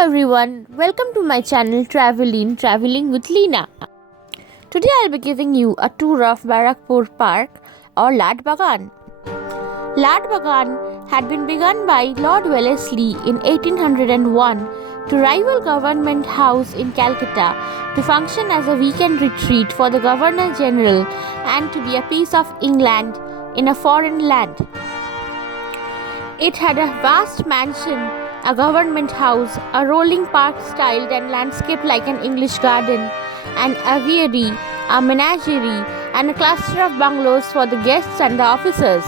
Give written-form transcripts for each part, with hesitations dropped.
everyone, welcome to my channel Traveling with Leena. Today I'll be giving you a tour of Barrackpore Park or Latbagan. Latbagan had been begun by Lord Wellesley in 1801 to rival Government House in Calcutta, to function as a weekend retreat for the Governor General and to be a piece of England in a foreign land. It had a vast mansion, a government house, a rolling park styled and landscaped like an English garden, an aviary, a menagerie, and a cluster of bungalows for the guests and the officers.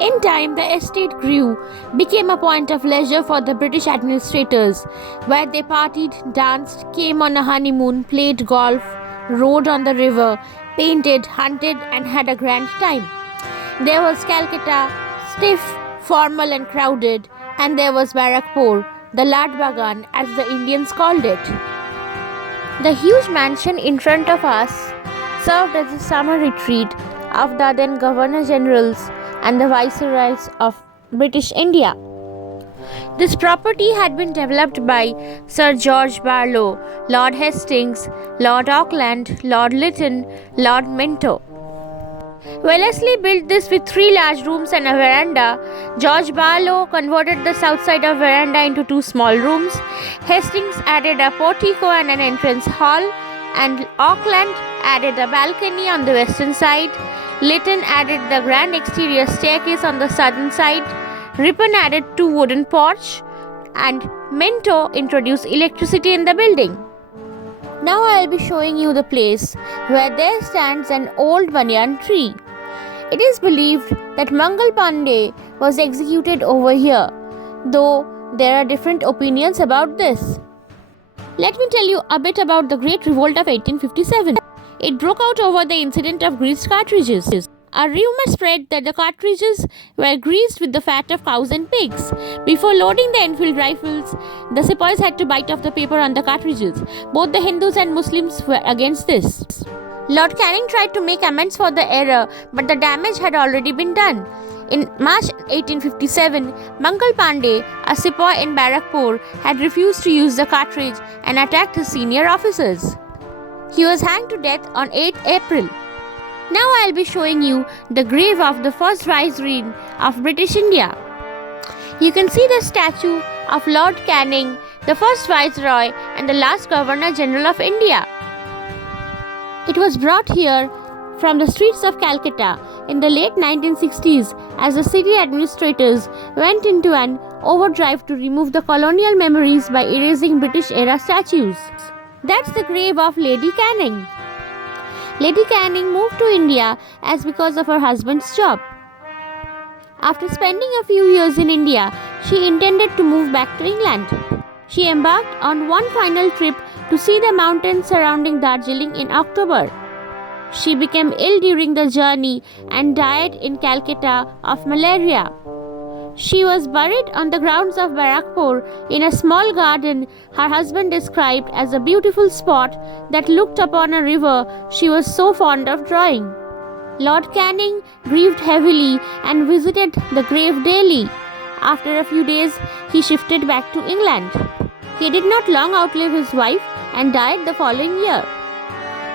In time, the estate grew, became a point of leisure for the British administrators, where they partied, danced, came on a honeymoon, played golf, rode on the river, painted, hunted, and had a grand time. There was Calcutta, stiff, formal and crowded, and there was Barrackpore, the Latbagan as the Indians called it. The huge mansion in front of us served as a summer retreat of the then Governor Generals and the Viceroys of British India. This property had been developed by Sir George Barlow, Lord Hastings, Lord Auckland, Lord Lytton, Lord Minto. Wellesley built this with 3 large rooms and a veranda. George Barlow converted the south side of veranda into 2 small rooms. Hastings added a portico and an entrance hall, and Auckland added a balcony on the western side. Lytton added the grand exterior staircase on the southern side. Ripon added 2 wooden porch, and Minto introduced electricity in the building. Now I'll be showing you the place where there stands an old banyan tree. It is believed that Mangal Pandey was executed over here, though there are different opinions about this. Let me tell you a bit about the Great Revolt of 1857. It broke out over the incident of greased cartridges. A rumor spread that the cartridges were greased with the fat of cows and pigs. Before loading the Enfield rifles, the sepoys had to bite off the paper on the cartridges. Both the Hindus and Muslims were against this. Lord Canning tried to make amends for the error, but the damage had already been done. In March 1857, Mangal Pandey, a sepoy in Barrackpore, had refused to use the cartridge and attacked his senior officers. He was hanged to death on 8 April. Now I'll be showing you the grave of the first Viceroy of British India. You can see the statue of Lord Canning, the first Viceroy and the last Governor General of India. It was brought here from the streets of Calcutta in the late 1960s as the city administrators went into an overdrive to remove the colonial memories by erasing British-era statues. That's the grave of Lady Canning. Lady Canning moved to India because of her husband's job. After spending a few years in India, she intended to move back to England. She embarked on one final trip to see the mountains surrounding Darjeeling in October. She became ill during the journey and died in Calcutta of malaria. She was buried on the grounds of Barrackpore in a small garden her husband described as a beautiful spot that looked upon a river she was so fond of drawing. Lord Canning grieved heavily and visited the grave daily. After a few days, he shifted back to England. He did not long outlive his wife and died the following year.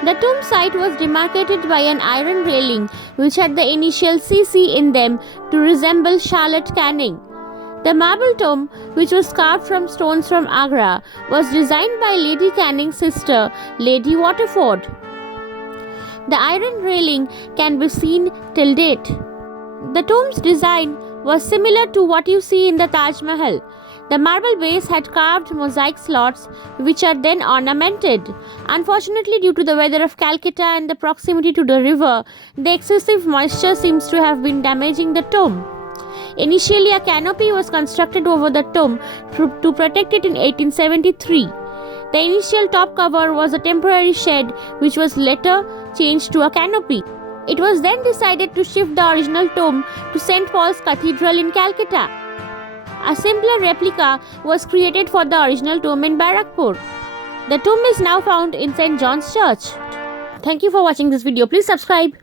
The tomb site was demarcated by an iron railing which had the initial CC in them to resemble Charlotte Canning. The marble tomb, which was carved from stones from Agra, was designed by Lady Canning's sister, Lady Waterford. The iron railing can be seen till date. The tomb's design was similar to what you see in the Taj Mahal. The marble base had carved mosaic slots which are then ornamented. Unfortunately, due to the weather of Calcutta and the proximity to the river, the excessive moisture seems to have been damaging the tomb. Initially, a canopy was constructed over the tomb to protect it in 1873. The initial top cover was a temporary shed which was later changed to a canopy. It was then decided to shift the original tomb to St. Paul's Cathedral in Calcutta. A simpler replica was created for the original tomb in Barrackpore. The tomb is now found in St. John's Church. Thank you for watching this video. Please subscribe.